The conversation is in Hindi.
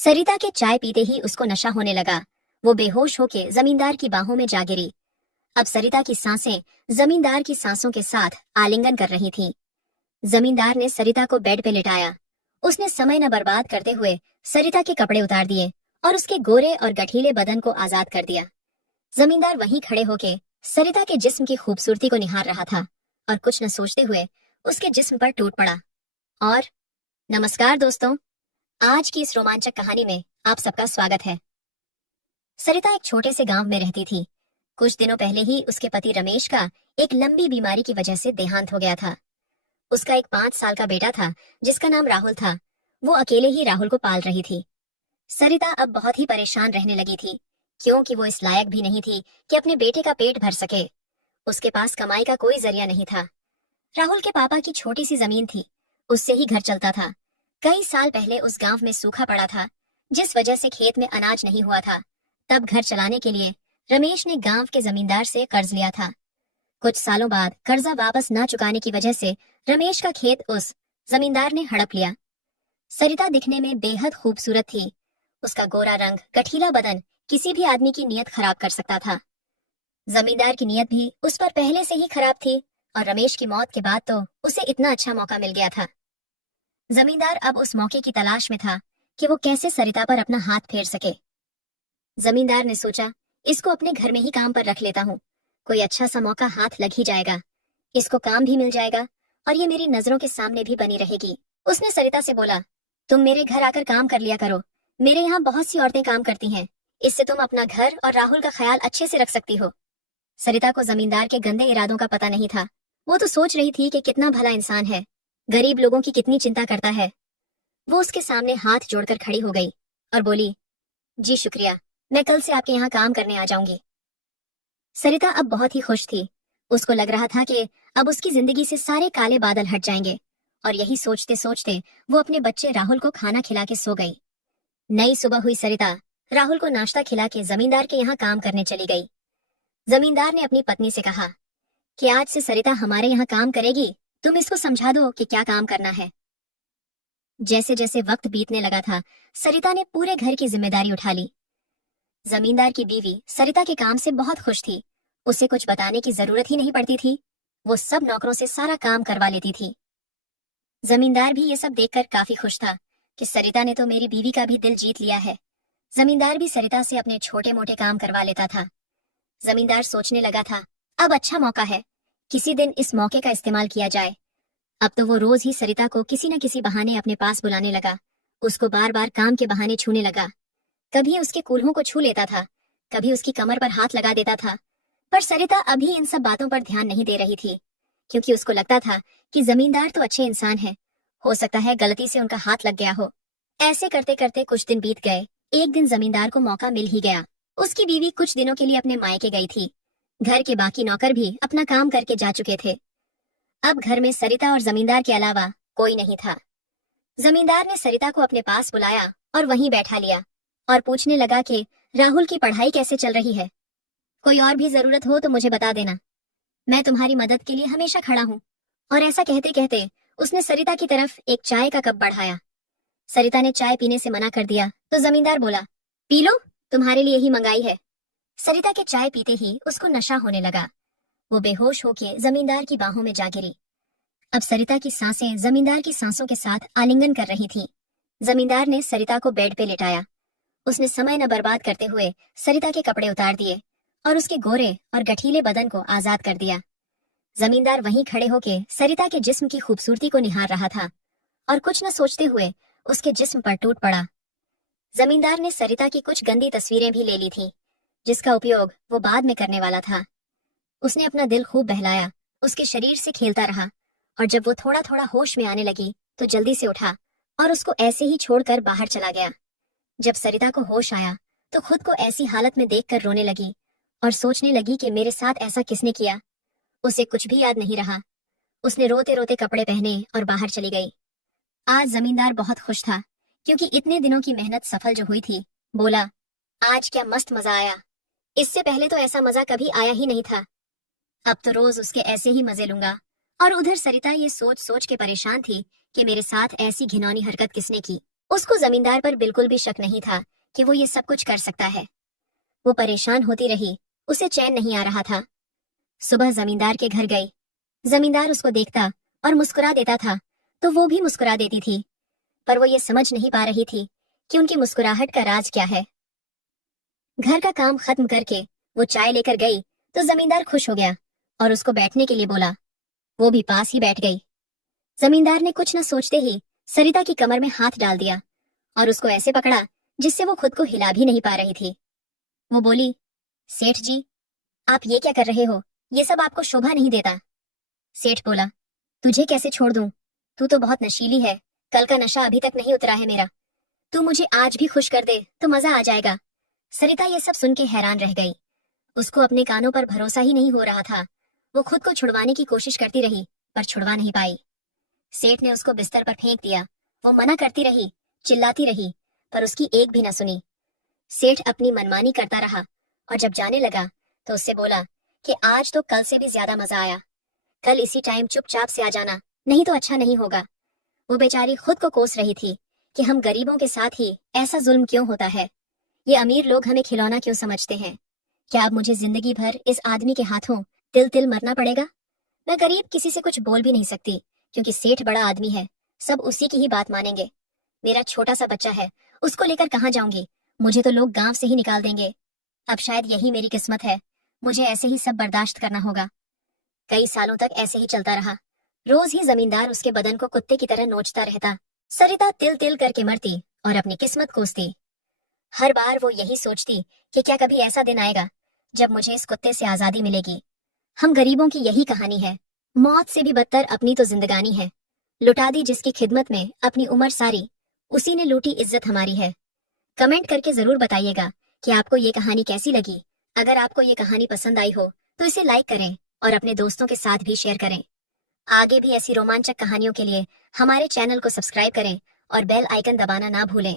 सरिता के चाय पीते ही उसको नशा होने लगा। वो बेहोश होके जमींदार की बाहों में जा गिरी। अब सरिता की सांसें जमींदार की सांसों के साथ आलिंगन कर रही थीं। जमींदार ने सरिता को बेड पे लिटाया। उसने समय न बर्बाद करते हुए सरिता के कपड़े उतार दिए और उसके गोरे और गठीले बदन को आजाद कर दिया। जमींदार वहीं खड़े होके सरिता के जिस्म की खूबसूरती को निहार रहा था और कुछ न सोचते हुए उसके जिस्म पर टूट पड़ा। और नमस्कार दोस्तों, आज की इस रोमांचक कहानी में आप सबका स्वागत है। सरिता एक छोटे से गांव में रहती थी। कुछ दिनों पहले ही उसके पति रमेश का एक लंबी बीमारी की वजह से देहांत हो गया था। उसका एक 5 साल का बेटा था जिसका नाम राहुल था। वो अकेले ही राहुल को पाल रही थी। सरिता अब बहुत ही परेशान रहने लगी थी, क्योंकि वो इस लायक भी नहीं थी कि अपने बेटे का पेट भर सके। उसके पास कमाई का कोई जरिया नहीं था। राहुल के पापा की छोटी सी जमीन थी, उससे ही घर चलता था। कई साल पहले उस गांव में सूखा पड़ा था, जिस वजह से खेत में अनाज नहीं हुआ था। तब घर चलाने के लिए रमेश ने गांव के जमींदार से कर्ज लिया था। कुछ सालों बाद कर्जा वापस न चुकाने की वजह से रमेश का खेत उस जमींदार ने हड़प लिया। सरिता दिखने में बेहद खूबसूरत थी। उसका गोरा रंग, गठीला बदन किसी भी आदमी की नीयत खराब कर सकता था। जमींदार की नीयत भी उस पर पहले से ही खराब थी और रमेश की मौत के बाद तो उसे इतना अच्छा मौका मिल गया था। जमींदार अब उस मौके की तलाश में था कि वो कैसे सरिता पर अपना हाथ फेर सके। जमींदार ने सोचा, इसको अपने घर में ही काम पर रख लेता हूँ। कोई अच्छा सा मौका हाथ लग ही जाएगा। इसको काम भी मिल जाएगा और ये मेरी नजरों के सामने भी बनी रहेगी। उसने सरिता से बोला, तुम मेरे घर आकर काम कर लिया करो। मेरे यहाँ बहुत सी औरतें काम करती हैं। इससे तुम अपना घर और राहुल का ख्याल अच्छे से रख सकती हो। सरिता को जमींदार के गंदे इरादों का पता नहीं था। वो तो सोच रही थी कि कितना भला इंसान है, गरीब लोगों की कितनी चिंता करता है। वो उसके सामने हाथ जोड़कर खड़ी हो गई और बोली, जी शुक्रिया, मैं कल से आपके यहाँ काम करने आ जाऊंगी। सरिता अब बहुत ही खुश थी। उसको लग रहा था कि अब उसकी जिंदगी से सारे काले बादल हट जाएंगे। और यही सोचते सोचते वो अपने बच्चे राहुल को खाना खिला के सो गई। नई सुबह हुई सरिता राहुल को नाश्ता खिला के जमींदार के यहाँ काम करने चली गई। जमींदार ने अपनी पत्नी से कहा कि आज से सरिता हमारे यहाँ काम करेगी। तुम इसको समझा दो कि क्या काम करना है। जैसे जैसे वक्त बीतने लगा था, सरिता ने पूरे घर की जिम्मेदारी उठा ली। जमींदार की बीवी सरिता के काम से बहुत खुश थी। उसे कुछ बताने की जरूरत ही नहीं पड़ती थी। वो सब नौकरों से सारा काम करवा लेती थी। जमींदार भी ये सब देखकर काफी खुश था कि सरिता ने तो मेरी बीवी का भी दिल जीत लिया है। जमींदार भी सरिता से अपने छोटे मोटे काम करवा लेता था। जमींदार सोचने लगा था, अब अच्छा मौका है, किसी दिन इस मौके का इस्तेमाल किया जाए। अब तो वो रोज ही सरिता को किसी न किसी बहाने अपने पास बुलाने लगा। उसको बार बार काम के बहाने छूने लगा। कभी उसके कूल्हों को छू लेता था, कभी उसकी कमर पर हाथ लगा देता था। पर सरिता अभी इन सब बातों पर ध्यान नहीं दे रही थी, क्योंकि उसको लगता था कि जमींदार तो अच्छे इंसान है, हो सकता है गलती से उनका हाथ लग गया हो। ऐसे करते करते कुछ दिन बीत गए। एक दिन जमींदार को मौका मिल ही गया। उसकी बीवी कुछ दिनों के लिए अपने मायके गई थी। घर के बाकी नौकर भी अपना काम करके जा चुके थे। अब घर में सरिता और जमींदार के अलावा कोई नहीं था। जमींदार ने सरिता को अपने पास बुलाया और वहीं बैठा लिया और पूछने लगा कि राहुल की पढ़ाई कैसे चल रही है। कोई और भी जरूरत हो तो मुझे बता देना, मैं तुम्हारी मदद के लिए हमेशा खड़ा हूँ। और ऐसा कहते कहते उसने सरिता की तरफ एक चाय का कप बढ़ाया। सरिता ने चाय पीने से मना कर दिया तो जमींदार बोला, पी लो, तुम्हारे लिए ही मंगाई है। सरिता के चाय पीते ही उसको नशा होने लगा। वो बेहोश होके जमींदार की बाहों में जा गिरी। अब सरिता की सांसें जमींदार की सांसों के साथ आलिंगन कर रही थीं। जमींदार ने सरिता को बेड पे लिटाया। उसने समय न बर्बाद करते हुए सरिता के कपड़े उतार दिए और उसके गोरे और गठीले बदन को आजाद कर दिया। जमींदार वहीं खड़े होके सरिता के जिस्म की खूबसूरती को निहार रहा था और कुछ न सोचते हुए उसके जिस्म पर टूट पड़ा। जमींदार ने सरिता की कुछ गंदी तस्वीरें भी ले ली थीं, जिसका उपयोग वो बाद में करने वाला था। उसने अपना दिल खूब बहलाया, उसके शरीर से खेलता रहा और जब वो थोड़ा थोड़ा होश में आने लगी तो जल्दी से उठा और उसको ऐसे ही छोड़कर बाहर चला गया। जब सरिता को होश आया तो खुद को ऐसी हालत में देखकर रोने लगी और सोचने लगी कि मेरे साथ ऐसा किसने किया। उसे कुछ भी याद नहीं रहा। उसने रोते रोते कपड़े पहने और बाहर चली गई। आज जमींदार बहुत खुश था, क्योंकि इतने दिनों की मेहनत सफल जो हुई थी। बोला, आज क्या मस्त मजा आया। इससे पहले तो ऐसा मजा कभी आया ही नहीं था। अब तो रोज उसके ऐसे ही मजे लूंगा। और उधर सरिता ये सोच सोच के परेशान थी कि मेरे साथ ऐसी घिनौनी हरकत किसने की। उसको जमींदार पर बिल्कुल भी शक नहीं था कि वो ये सब कुछ कर सकता है। वो परेशान होती रही, उसे चैन नहीं आ रहा था। सुबह जमींदार के घर गई। जमींदार उसको देखता और मुस्कुरा देता था तो वो भी मुस्कुरा देती थी, पर वो ये समझ नहीं पा रही थी कि उनकी मुस्कुराहट का राज क्या है। घर का काम खत्म करके वो चाय लेकर गई तो जमींदार खुश हो गया और उसको बैठने के लिए बोला। वो भी पास ही बैठ गई। जमींदार ने कुछ न सोचते ही सरिता की कमर में हाथ डाल दिया और उसको ऐसे पकड़ा जिससे वो खुद को हिला भी नहीं पा रही थी। वो बोली, सेठ जी, आप ये क्या कर रहे हो? ये सब आपको शोभा नहीं देता। सेठ बोला, तुझे कैसे छोड़ दूं? तू तो बहुत नशीली है, कल का नशा अभी तक नहीं उतरा है मेरा। तू मुझे आज भी खुश कर दे तो मजा आ जाएगा। सरिता ये सब सुन के हैरान रह गई। उसको अपने कानों पर भरोसा ही नहीं हो रहा था। वो खुद को छुड़वाने की कोशिश करती रही पर छुड़वा नहीं पाई। सेठ ने उसको बिस्तर पर फेंक दिया। वो मना करती रही, चिल्लाती रही, पर उसकी एक भी न सुनी। सेठ अपनी मनमानी करता रहा और जब जाने लगा तो उससे बोला कि आज तो कल से भी ज्यादा मजा आया। कल इसी टाइम चुपचाप से आ जाना, नहीं तो अच्छा नहीं होगा। वो बेचारी खुद को कोस रही थी कि हम गरीबों के साथ ही ऐसा जुल्म क्यों होता है। ये अमीर लोग हमें खिलौना क्यों समझते हैं? क्या अब मुझे जिंदगी भर इस आदमी के हाथों तिल तिल मरना पड़ेगा? मैं गरीब किसी से कुछ बोल भी नहीं सकती क्योंकि सेठ बड़ा आदमी है, सब उसी की ही बात मानेंगे। मेरा छोटा सा बच्चा है, उसको लेकर कहाँ जाऊंगी? मुझे तो लोग गांव से ही निकाल देंगे। अब शायद यही मेरी किस्मत है, मुझे ऐसे ही सब बर्दाश्त करना होगा। कई सालों तक ऐसे ही चलता रहा। रोज ही जमींदार उसके बदन को कुत्ते की तरह नोचता रहता। सरिता तिल तिल करके मरती और अपनी किस्मत कोसती। हर बार वो यही सोचती कि क्या कभी ऐसा दिन आएगा जब मुझे इस कुत्ते से आजादी मिलेगी। हम गरीबों की यही कहानी है। मौत से भी बदतर अपनी तो जिंदगानी है। लुटा दी जिसकी खिदमत में अपनी उम्र सारी, उसी ने लूटी इज्जत हमारी है। कमेंट करके जरूर बताइएगा कि आपको ये कहानी कैसी लगी। अगर आपको ये कहानी पसंद आई हो तो इसे लाइक करें और अपने दोस्तों के साथ भी शेयर करें। आगे भी ऐसी रोमांचक कहानियों के लिए हमारे चैनल को सब्सक्राइब करें और बेल आइकन दबाना ना भूलें।